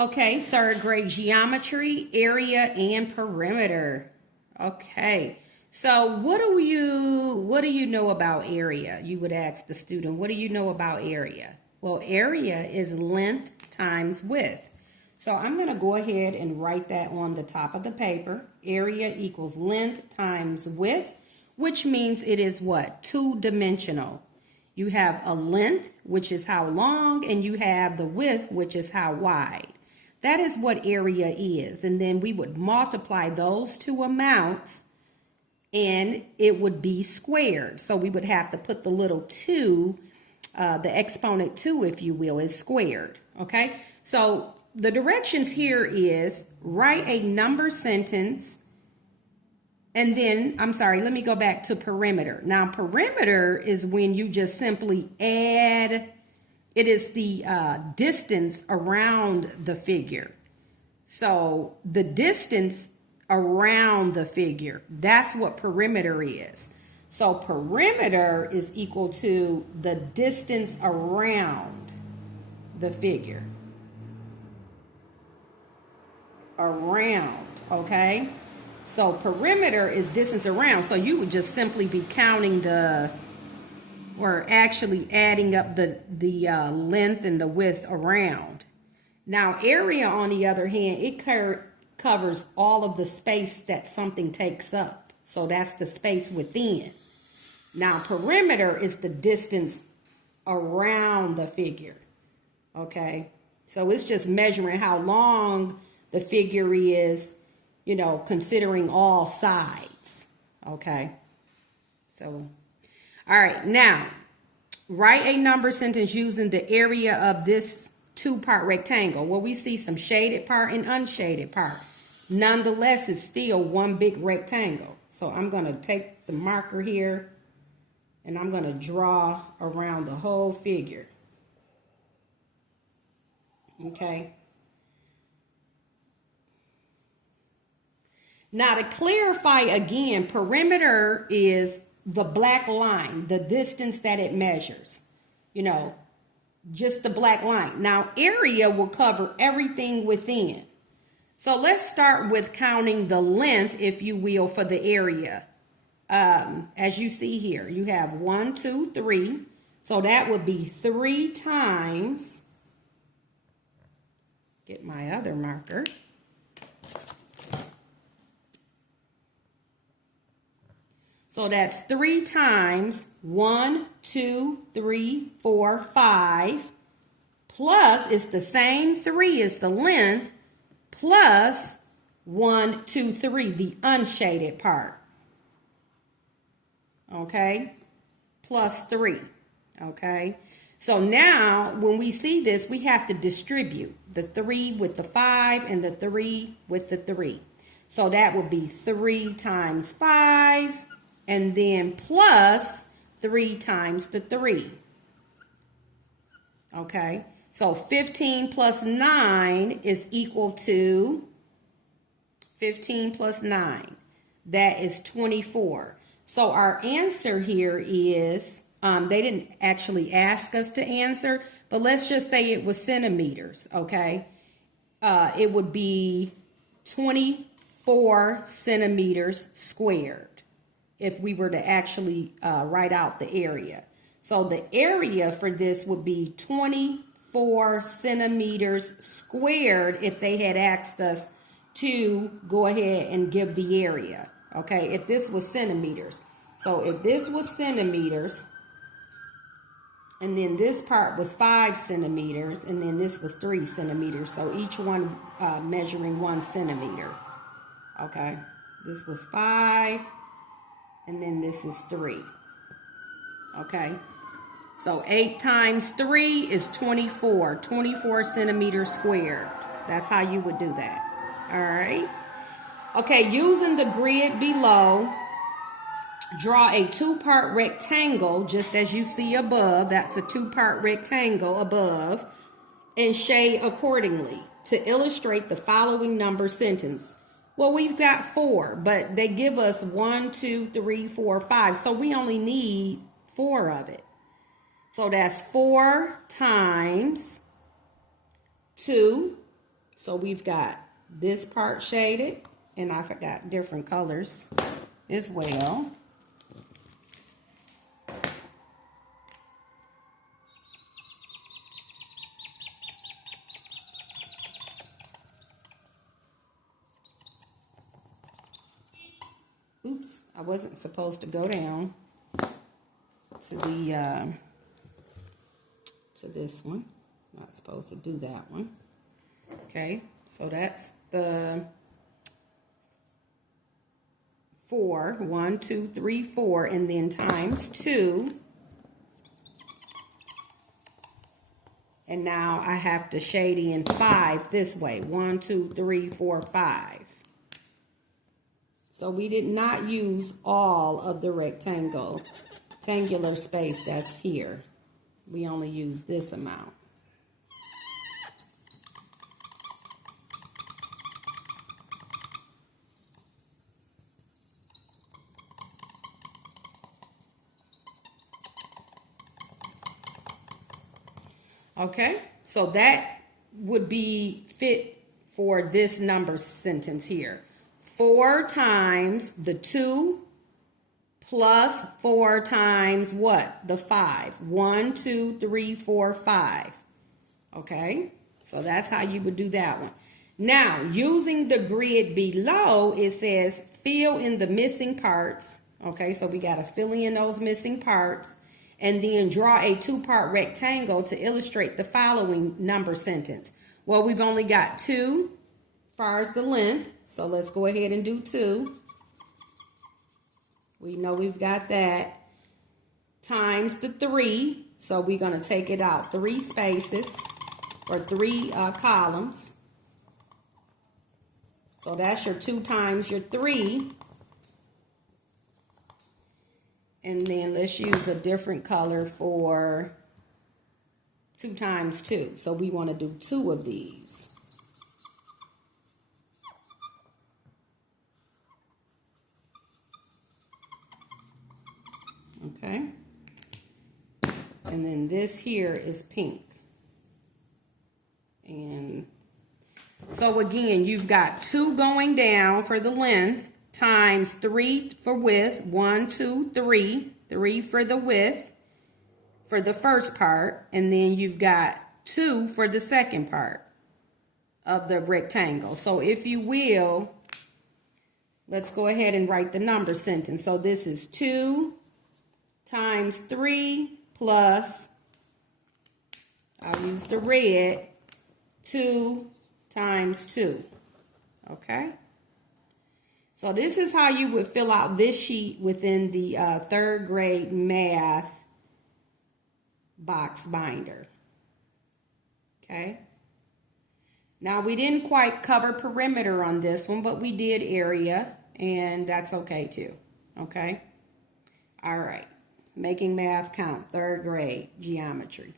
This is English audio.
Okay, third grade geometry, area and perimeter. Okay, so what do you know about area? You would ask the student, what do you know about area? Well, area is length times width. So I'm going to go ahead and write that on the top of the paper. Area equals length times width, which means it is what? Two-dimensional. You have a length, which is how long, and you have the width, which is how wide. That is what area is. And then we would multiply those two amounts and it would be squared. So we would have to put the little 2, the exponent 2, if you will, is squared. Okay, so the directions here is write a number sentence. And then, I'm sorry, let me go back to perimeter. Now, perimeter is when you just simply add. It is the distance around the figure. So the distance around the figure, that's what perimeter is. So perimeter is equal to the distance around the figure. Around, okay? So perimeter is distance around. So you would just simply be counting or actually adding up the length and the width around. Now, area, on the other hand, it covers all of the space that something takes up. So that's the space within. Now, perimeter is the distance around the figure. Okay? So it's just measuring how long the figure is, you know, considering all sides. Okay? So, all right, now, write a number sentence using the area of this two-part rectangle. Well, we see some shaded part and unshaded part. Nonetheless, it's still one big rectangle. So I'm going to take the marker here and I'm going to draw around the whole figure. Okay. Now, to clarify again, perimeter is the black line, the distance that it measures, you know, just the black line. Now, area will cover everything within. So let's start with counting the length, if you will, for the area. As you see here, you have 1, 2, 3. So that would be 3 times, get my other marker. So that's 3 times 1, 2, 3, 4, 5. Plus, it's the same 3 as the length, plus 1, 2, 3, the unshaded part. Okay? Plus 3. Okay? So now, when we see this, we have to distribute the 3 with the 5 and the 3 with the 3. So that would be 3 times 5. And then plus 3 times the 3. Okay, so 15 plus 9 is equal to 15 plus 9. That is 24. So our answer here is, they didn't actually ask us to answer, but let's just say it was centimeters, okay? It would be 24 centimeters squared, if we were to actually write out the area. So the area for this would be 24 centimeters squared if they had asked us to go ahead and give the area. Okay, if this was centimeters. So if this was centimeters, and then this part was 5 centimeters, and then this was 3 centimeters. So each one measuring 1 centimeter. Okay, this was 5. And then this is 3. Okay. So 8 times 3 is 24. 24 centimeters squared. That's how you would do that. All right. Okay. Using the grid below, draw a 2-part rectangle, just as you see above. That's a 2-part rectangle above. And shade accordingly to illustrate the following number sentence. Well, we've got 4, but they give us 1, 2, 3, 4, 5. So we only need 4 of it. So that's 4 times 2. So we've got this part shaded, and I've got different colors as well. Oops, I wasn't supposed to go down to the to this one. Not supposed to do that one. Okay, so that's the 4. 1, 2, 3, 4, and then times 2. And now I have to shade in 5 this way. 1, 2, 3, 4, 5. So we did not use all of the rectangular space that's here. We only used this amount. Okay, so that would be fit for this number sentence here. 4 times the 2 plus 4 times what? The 5. 1, 2, 3, 4, 5. Okay, so that's how you would do that one. Now, using the grid below, it says fill in the missing parts. Okay, so we got to fill in those missing parts. And then draw a 2-part rectangle to illustrate the following number sentence. Well, we've only got 2 as far as the length, so let's go ahead and do 2. We know we've got that. Times the 3, so we're going to take it out 3 spaces or 3 columns. So that's your 2 times your 3. And then let's use a different color for 2 times 2. So we want to do 2 of these. Okay. And then this here is pink. And so again, you've got 2 going down for the length times 3 for width. 1, 2, 3. 3 for the width for the first part. And then you've got 2 for the second part of the rectangle. So if you will, let's go ahead and write the number sentence. So this is 2 times 3 plus, I'll use the red, 2 times 2. Okay? So this is how you would fill out this sheet within the 3rd grade math box binder. Okay? Now we didn't quite cover perimeter on this one, but we did area, and that's okay too. Okay? All right. Making math count, 3rd grade geometry.